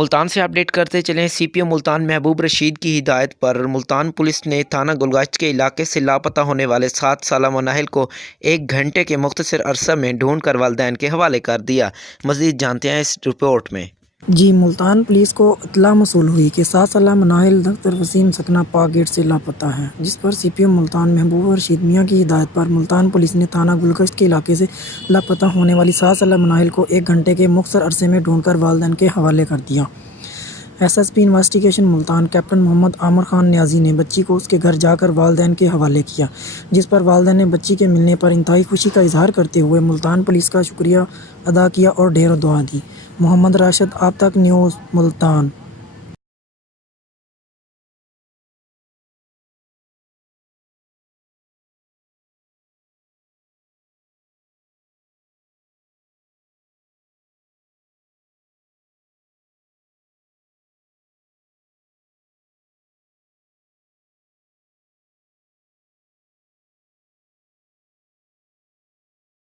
ملتان سے اپڈیٹ کرتے چلیں۔ سی پی او ملتان محبوب رشید کی ہدایت پر ملتان پولیس نے تھانہ گلگشت کے علاقے سے لاپتہ ہونے والے 7 سالہ مناہل کو 1 گھنٹے کے مختصر عرصہ میں ڈھونڈ کر والدین کے حوالے کر دیا۔ مزید جانتے ہیں اس رپورٹ میں۔ ملتان پولیس کو اطلاع موصول ہوئی کہ 7 سالہ مناہل دختر وسیم سکنہ پاک گیٹ سے لاپتہ ہے، جس پر سی پی او ملتان محبوب رشید میاں کی ہدایت پر ملتان پولیس نے تھانہ گلگشت کے علاقے سے لاپتہ ہونے والی 7 سالہ مناہل کو 1 گھنٹے کے مختصر عرصے میں ڈھونڈ کر والدین کے حوالے کر دیا۔ S S P investigation Multan captain Muhammad Amir Khan Niazi نے بچی کو اس کے گھر جا کر والدین کے حوالے کیا، جس پر والدین نے بچی کے ملنے پر انتہائی خوشی کا اظہار کرتے ہوئے ملتان پولیس کا شکریہ ادا کیا اور ڈھیر دعا دی۔ محمد راشد، آپ تک نیوز، ملتان۔